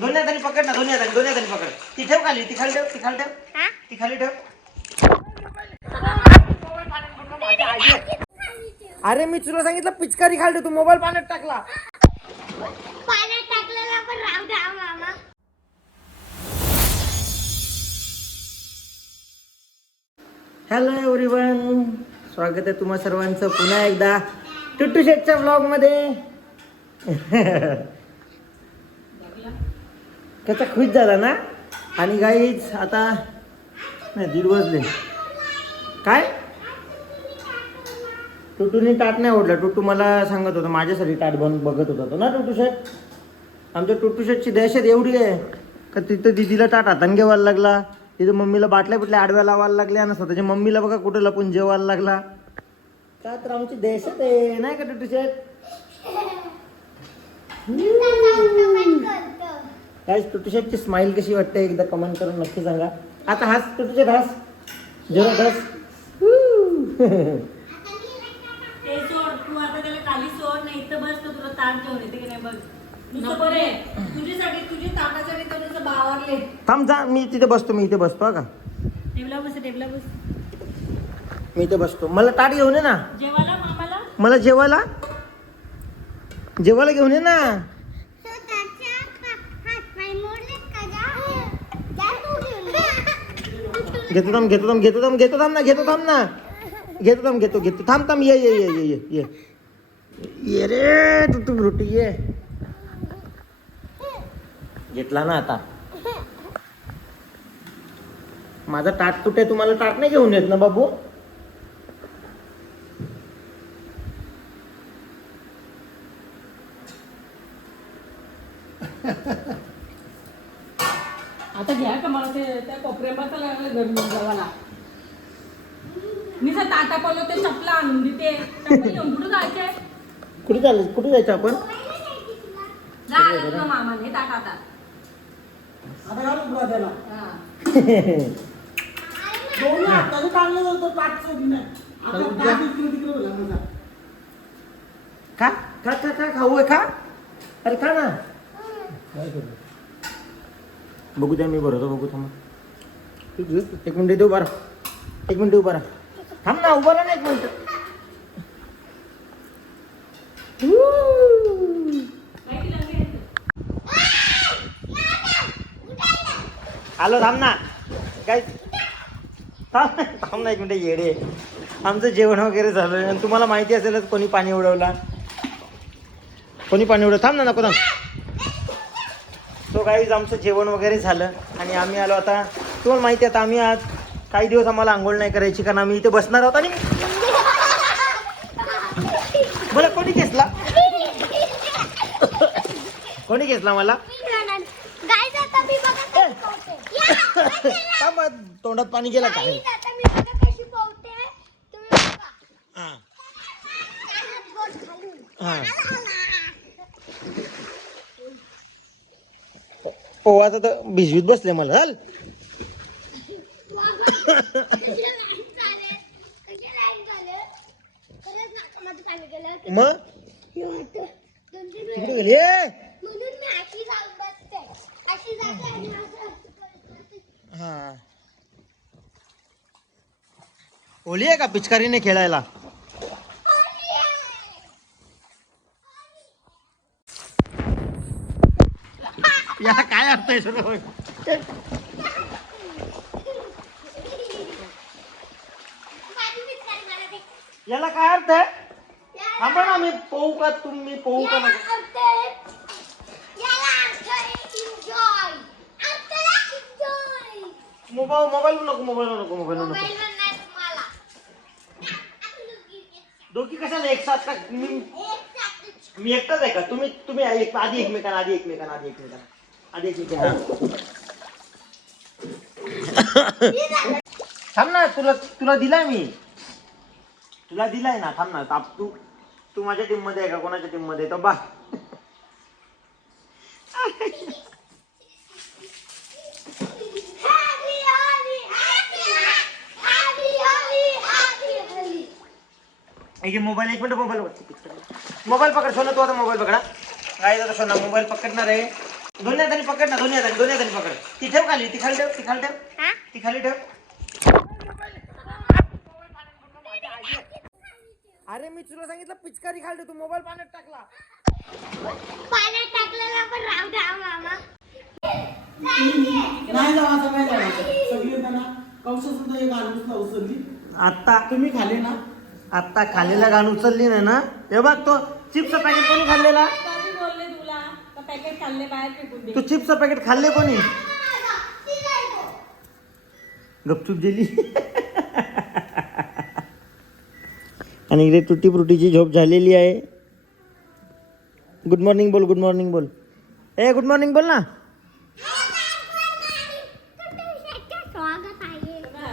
दोन्ही हाताने पकड ना दोन्ही हाताने दोन्ही हाताने पकड. ती ठेव खाली ती खाली ठेव ती खाली ठेव. हा? ती खाली ठेव. अरे मी तुला सांगितलं पिचकारी खाली ठेव, तू मोबाईल पाण्यात टाकला. पाण्यात टाकलेला पण राहू द्या मामा. हॅलो एव्हरीवन स्वागत आहे तुम्हा सर्वांचं पुन्हा एकदा टुट्टू शेटच्या ब्लॉग कसा त्याचा खुश झाला ना? आणि गाईच आता नाही दीड वाजले. काय? टुटूने ताट नाही ओढला. टुटू मला सांगत होता माझ्यासाठी ताट बन बघत होता तो ना टुटू शेट आमच्या टुटू शेटची दहशत एवढी आहे का तिथं दिदीला ताट हातान घेवायला लागला? तिथं मम्मीला बाटल्या बिटल्या आडव्या लावायला लागल्या आणि स्वतःच्या मम्मीला बघा कुठं लपून जेवायला लागला. का तर आमची दहशत आहे नाही का टुटू शेट काय टुटू शेटची स्माइल कशी वाटते? एकदा कमेंट करून नक्की सांगा. आता हास टुटू शेट हास. जरा हास. ते सोड. तू आता त्याला खाली सोड नाही तर बस तर तुला ताट घेऊन येते की नाही बघ. नुसतं बरे तुझ्यासाठी तुझ्या ताटासाठी तर नुसतं बावारले. थांब जा मी तिथे बसतो मी इथे बसतो का? मी इथे बसतो. मला ताट घेऊन ये ना. मला जेवायला? जेवायला घेऊन ये ना. घेतो थांब घेतो थांब घेतो थांब घेतो थांब ना घेतो थांब ना. घेतो थांब घेतो घेतो. थांब थांब ये ये ये ये ये ये. ये रे तू तू रोटी ये. घेतला ना आता. माझा ताट कुठे तुम्हाला ताट नाही घेऊन येत ना बाबू आता घ्या का मला ते त्या कोपऱ्यापासून लागलं घर घेऊन जेवायला मी ताटा पडलो ते चपला आणून देते चपला घेऊन कुठं जायचंय कुठे चाललं कुठे जायचं आपण? जा आता आता. आता घालू तुला त्याला हा. दोन्ही हाताने काढलं होतं पाठ सोडली नाही आता पाठ इकडे तिकडे होला माझा खा खा खा खा खाऊ आहे खा. अरे खा ना. बघू द्या मी भरवतो बघू थांबा. एक मिनिट देऊ बरा एक मिनिट उभा राहा. थांब ना उभा राहा ना एक मिनिट काय केलं नाही? आलो थांब ना. काय थांब थांब ना एक मिनिट येडे आमचं जेवण वगैरे झालं आणि तुम्हाला माहिती असेलच कोणी पाणी उडवला. कोणी पाणी उडवलं थांब ना नको थांब. तो काहीच आमचं जेवण वगैरे झालं आणि आम्ही आलो आता. तुम्हाला माहिती आहे आता आम्ही आज काही दिवस आम्हाला आंघोळ नाही करायची कारण आम्ही इथे बसणार आहोत आणि मला कोणी घेतला? कोणी घेतला मला गाईज आता मी बघा कशी पोहते. या, थांब, तोंडात पाणी गेला काय गाईज आता मी बघा कशी पोहते. तुम्ही बघा. हा घालून. हा तर भिजवीत बसले मला हल कशी लाईन झाले? कशी लाईन झाले? खरंच नाकामध्ये पाणी गेलं. मग हे वाटतं. दोन-तीन वेळा. तिकडे गेली ए! म्हणून मी अशी जाऊन बसते अशी जाते आणि असं करते. हा ओली आहे का पिचकारीने खेळायला याला काय अर्थ दे. याला काय अर्थ आहे थांबा ना मी पोहू का तुम्ही पोहू का नका. मोबाईल मोबाईल नको मोबाईल नको मोबाईल नको मोबाईलवर नाही तुम्हाला. दोघी कशाला एक साथ का? मी मी एकटाच आहे का? तुम्ही तुम्ही एक आधी एकमेकांना आधी एकमेकांना आधी एकमेकांना. आधी एकमेकांना. थांब ना तुला तुला दिलाय मी. तुला दिलाय ना थांब ना. ताप तू तू माझ्या टीममध्ये आहे का? कोणाच्या टीममध्ये तर बा एक मोबाईल एक मिनिट मोबाईल मोबाईल पकड सोना तू आता मोबाईल पकडा. काय आता सोना मोबाईल पकडणार आहे? दोन्ही हाताने पकड ना दोन्ही हाताने दोन्ही हाताने पकड. ती ठेव खाली ती खाली ठेव ती खाली ठेव. हा? ती खाली ठेव. अरे मी तुला सांगितलं पिचकारी खाली तू मोबाईल पाण्यात टाकला. पाण्यात टाकलेला पण राहू द्या मामा. नाही जावायचं नाही जावायचं सगळी त्यांना कौशल सुद्धा एक उचलली आता. तुम्ही खाले ना. आता खालेला गाण उचलली नाही ना? हे बघ तो चिप्स पॅकेट कोणी खाल्लेला? कधी बोलले तुला? का पॅकेट खाल्ले बाहेर फेकून दे. तू चिप्स पॅकेट खाल्ले कोणी? गपचूप दिली आणि इकडे तुटी फ्रुटीची झोप झालेली आहे. गुड मॉर्निंग बोल गुड मॉर्निंग बोल. ए गुड मॉर्निंग बोल ना स्वागत आहे ना,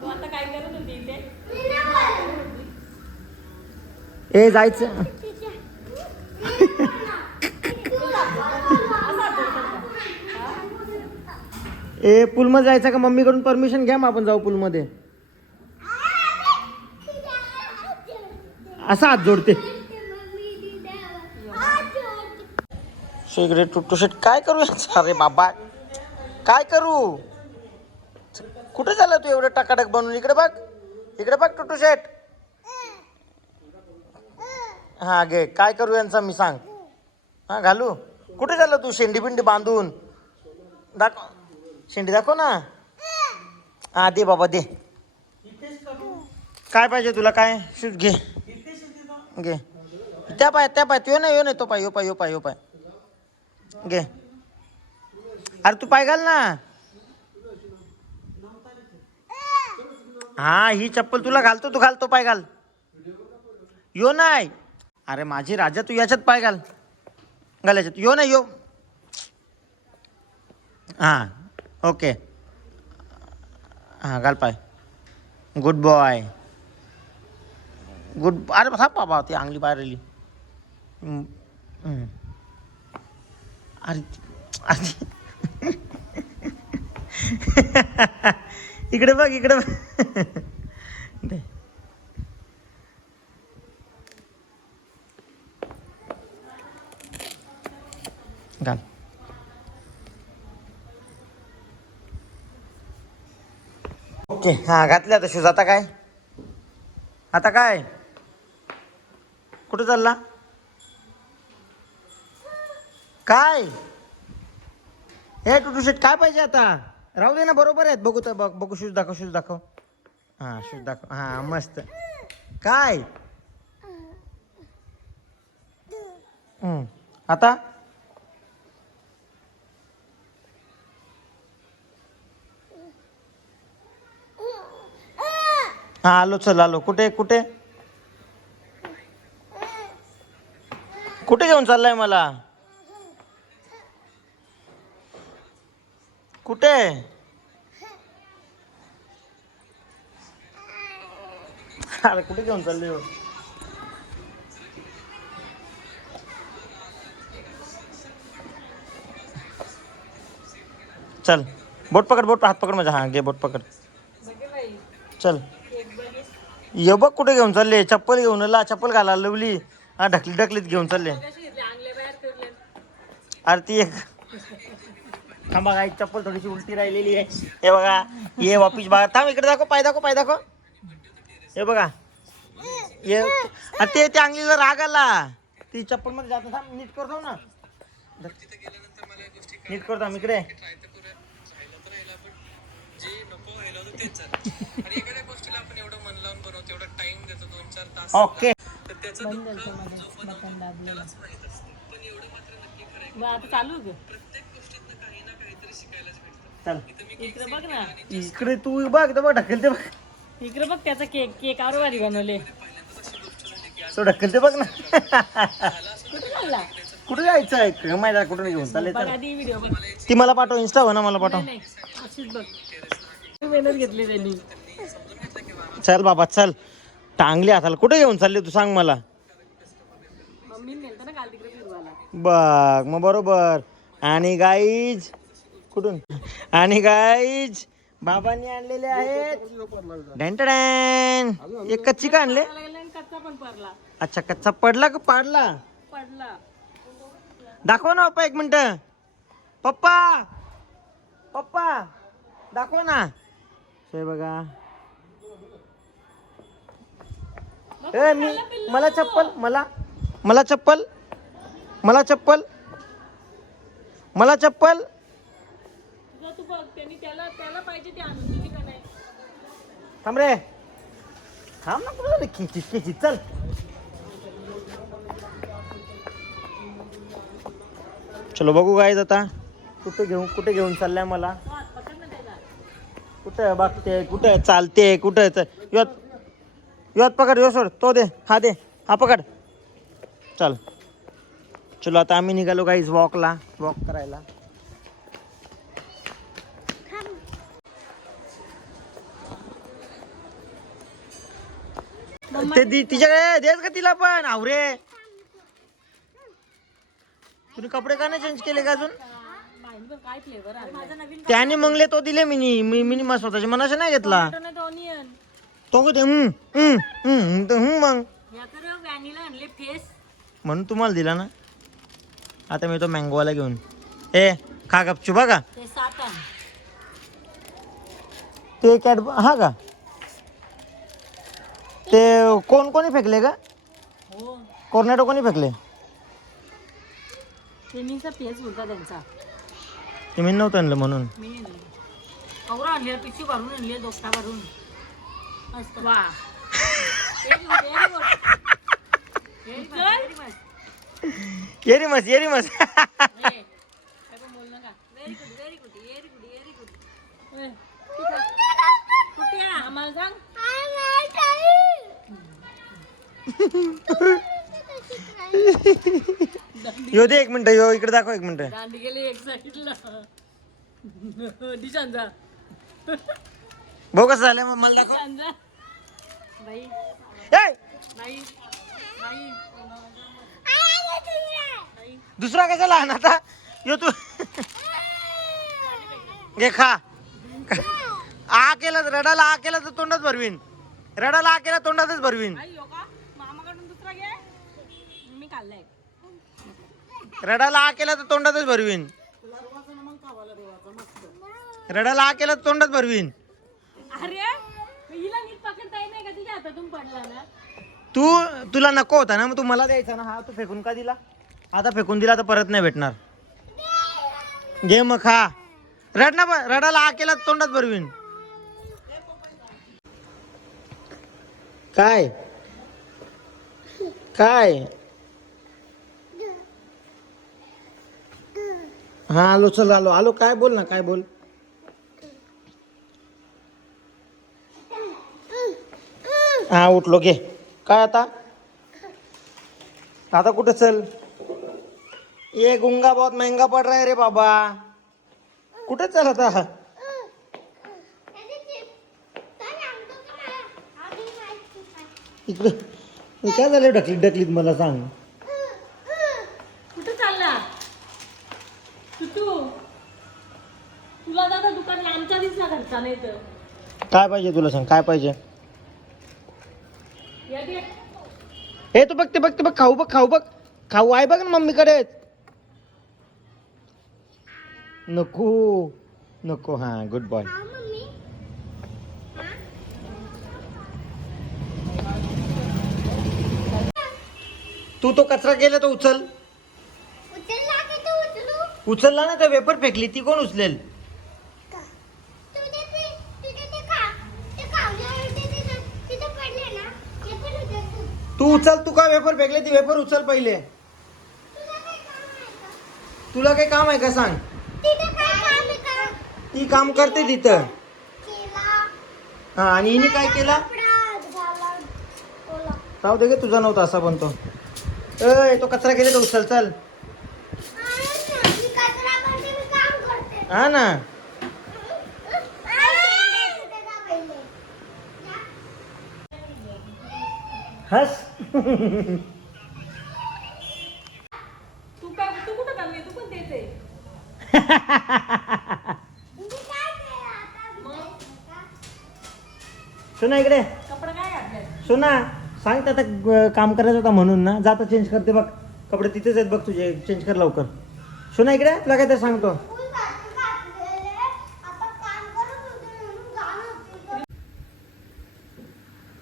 तू आता काय करत होती इथे ए जायचं. ए पूलमध्ये जायचं का? मम्मीकडून परमिशन घ्या मग आपण जाऊ पूलमध्ये असा हात जोडते. सो टुटू टुट्टू शेट काय करू? अरे बाबा. काय करू? कुठे झाला तू एवढं टकाटक बनवून इकडे बघ. इकडे बघ टुटू शेट हा घे. काय करू यांचा? मी सांग. हा घालू. कुठे झालं तू शेंडी बिंडी बांधून? दाखव शेंडी दाखव ना. हा दे बाबा दे. काय पाहिजे तुला? काय? शूज घे. घे. त्या पाय त्या पाय. तू ना यो नाही तो पाय यो पाय यो पाय यो पाय. घे. अरे तू पाय घाल ना. हा ही चप्पल तुला घालतो. तू घालतो पाय घाल. यो नाही. अरे माझी राजा तू याच्यात पाय घाल. घाल याच्यात यो ना यो. हां ओके. हां घाल पाय. गुड बॉय गुड अरे थांब बाबा ती अंगली बाहेर आली अरे अरे इकडे बघ इकडे बघ. ओके. हां घातले आता शूज आता काय? आता काय? कुठं चालला? काय? हे टुटू शेट काय पाहिजे आता? राहू दे ना बरोबर आहेत. बघू तर बघ बघू शूज दाखव शूज दाखव. हां शूज दाखव. हां मस्त. काय? आता? हा आलो चल आलो. कुठे कुठे? कुठे घेऊन चाललाय मला? कुठे? अरे कुठे घेऊन चालले हो? चल. बोट पकड बोट हात पकड माझा. हा घे बोट पकड. चल. ये बघ कुठे घेऊन चालले? चप्पल घेऊन ला चप्पल घाला लवली. हा ढकली ढकलीत घेऊन चालले. अरे ती एक थांबा काय चप्पल थोडीशी उलटी राहिलेली आहे. हे बघा ये वापिस बघा. थांब इकडे दाखव पाय दाखव पाय दाखव. हे बघा. ये अरे ते त्या अंगलीला राग आला ती चप्पलमध्ये जात थांब नीट करतो ना. नीट करतो इकडे. आम्ही इकडे ओके मग आता चालू आहे का? चल. इकडे बघ ना. इकडे तू बघ ते बघ ढकलते बघ. इकडे बघ त्याचा केक केक आवर भारी बनवले तो ढकलते बघ ना. कुठे जायचं आहे? माहिती आहे कुठे घेऊन. चालेल ती मला पाठव इंस्टा हो ना मला पाठव. नाही अशीच बघ. मेहनत घेतली त्यांनी. चल बाबा चल. टांगली हाताला. कुठे घेऊन चालले तू? सांग मला. बघ मग बरोबर. आणि गाईज कुठून? आणि गाईज बाबांनी आणलेले आहेत. डॅन एक कच्ची का आणले? अच्छा कच्चा पडला का पाडला? पडला. दाखव ना बाप्पा एक मिनिट. पप्पा! पप्पा दाखव ना. हे बघा. ए मी मला चप्पल मला मला चप्पल मला चप्पल मला चप्पल. तुझं तू बघ त्यांनी त्याला त्याला पाहिजे ते आणून दिली का नाही? थांब रे. थांब ना कुठं खिचित खिचित चल. चलो बघू काय आता. कुठे घेऊन कुठे घेऊन चाललाय मला? कुठं बघते कुठं चालते कुठं च- योत योत पकड यो सोड. तो दे हा दे हा पकड. चल. चलो आता आम्ही निघालो गाईज वॉकला वॉक करायला. ते दी- तिच्याकडे देस का तिला पण आवरे. तुम्ही कपडे का नाही चेंज केले का अजून त्याने मंगले तो दिले मिनी मी मिनी मग स्वतःचे मनाचे नाही घेतला. तो कुठे हम्म हम्म हम्म तर हम्म मग. तर आणले फेस म्हणून तुम्हाला दिला ना. आता मी तो मँगोवाला घेऊन. ए खा गपचू बघा ते कॅट हा का? ते कोण कोणी फेकले का? हो. कोर्नेटो कोणी फेकले? ट्रेनिंगचा फेस होता त्यांचा. ते मी नव्हतं आणलं म्हणून. मी आणले. कवरा आणले पिशवी भरून आणले भरून. वा. येरी मस येरी मस यो दे एक मिनिट यो इकडे दाखव एक मिनिट. गेली एक साईडला भाऊ कसं झालं मग? मला दाखव. ए दुसरा कसा लहान आता? यो तू. घे खा. आ केलं रडाला आ केलं तर तोंडात भरवीन. रडाला आ केला तोंडातच भरवीन. आई का? मामाकडून दुसरा घे. मी खाल्लाय. रडाला आ केला तर तोंडातच भरवीन. रडाला आ केला तर तोंडात भरवीन. अरे हिला नीट पकडता येत नाही का? तिच्या हातातून पडला ना. तू तुला नको होता ना मग तू मला द्यायचा ना. हा तू फेकून का दिला? आता फेकून दिला तर परत नाही भेटणार. घे मग खा. रड ना रडाला हा केला तर तोंडात भरवीन. काय? काय? हा आलो चल आलो. आलो काय बोल ना काय बोल? हा उठलो घे. काय आता? आता कुठे चल? ये गुंगा बहुत महंगा पड़ रहा है रे बाबा. कुठे चल आता? इकडे. काय झालं ढकलीत ढकलीत मला सांग. कुठं चालला? तुला दादा दुकान आमच्या दिसला घरचा नाही तर. काय पाहिजे तुला सांग? काय पाहिजे या घे. हे तू बघते बघते बघ खाऊ बघ खाऊ बघ. खाऊ आहे बघ ना मम्मीकडे. नको नको हा गुड बॉय तू तो कचरा केला तो उचल? उचलला ना तर वेपर फेकली ती कोण उचलेल? तू उचल तू काय वेपर फेकले? ती वेपर उचल पहिले. तुला काही काम आहे का सांग? ती काम करते तिथं. हा आणि हिने काय केला? राहू दे गे तुझा नव्हता असा पण तो ए तो कचरा गेले तो उचल चल. हा ना. हस. सुना इकडे. सुना सांगत आता काम करायचं होता म्हणून ना. जाता चेंज करते बघ. कपडे तिथेच आहेत बघ तुझे. चेंज कर लवकर. सुना इकडे तुला काय तर सांगतो.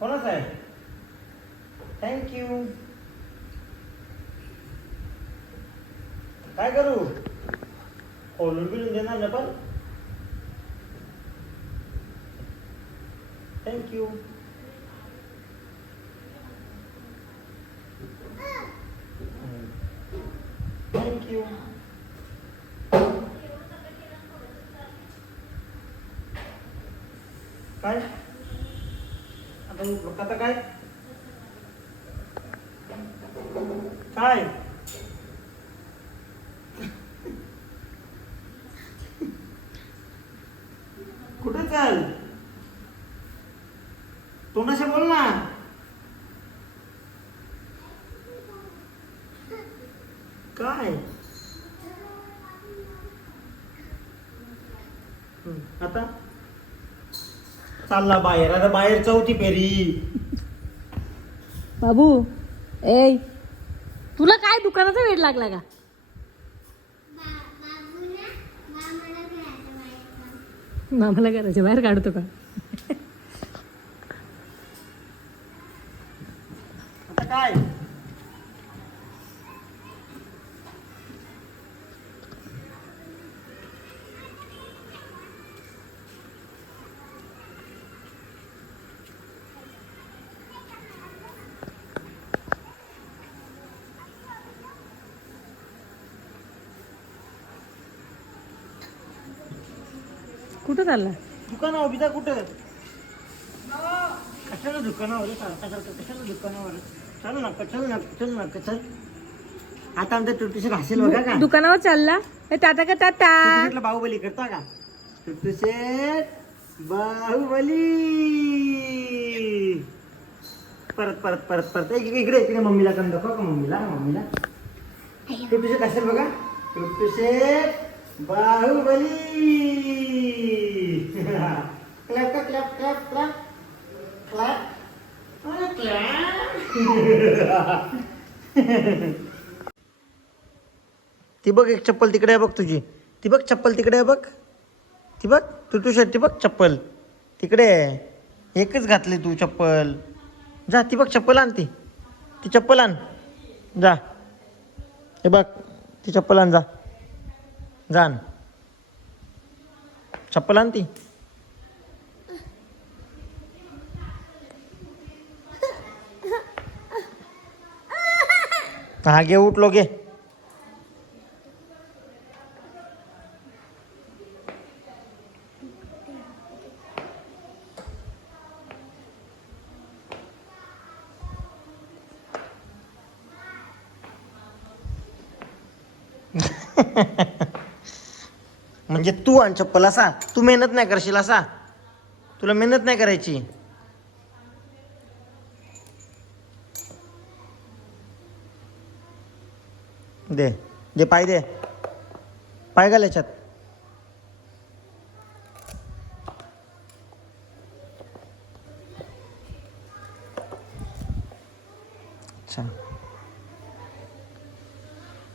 कोणाच आहे? थँक यू काय करू? खोलून बिलून देणार ना पण. थँक्यू कुठे तोंडाशी बोल ना. काय? आता? चालला बाहेर. आता बाहेर चौथी फेरी. बाबू ए तुला काय दुकानाचा वेळ लागला का? मामाला घराच्या बाहेर काढतो का आता काय कुठं चालला? दुकानावर बिजा कुठं? कशाला दुकानावर? कशाला दुकानावर? चल ना चल ना चल ना चल. आता आमच्या टुटूशी घासेल बघा का? दुकानावर चालला? ए, टाटा का टाटा? बाहुबली करता का? टुटूशेट बाहुबली. परत परत परत परत. एक- इकडे इकडे मम्मीला कम दाखव का मम्मीला? मम्मीला? टुटूशेट घासेल बघा. टुटूशेट बाहुबली. क्लॅप का clap clap clap. Clap. Clap. ती बघ एक चप्पल तिकडे आहे बघ तुझी. ती बघ चप्पल तिकडे आहे बघ. ती बघ तू तू ती बघ चप्पल. तिकडे आहे. एकच घातली तू चप्पल. जा ती बघ चप्पल आण ती. ती चप्पल आण. जा. हे बघ ती चप्पल आण जा. जान चप्पल आण ती हा घे उठलो घे म्हणजे तू आण चप्पल असा. तू मेहनत नाही करशील असा. तुला मेहनत नाही करायची. दे. जे पाय दे. पाय घाल याच्यात. अच्छा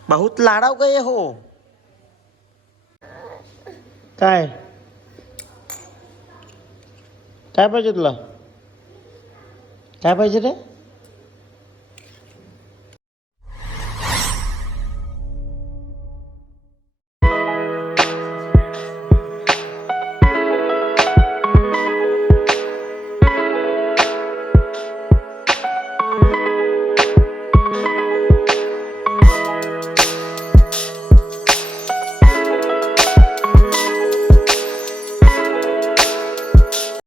बहुत लाडाव गए हो? काय? काय पाहिजे तुला? काय पाहिजे रे?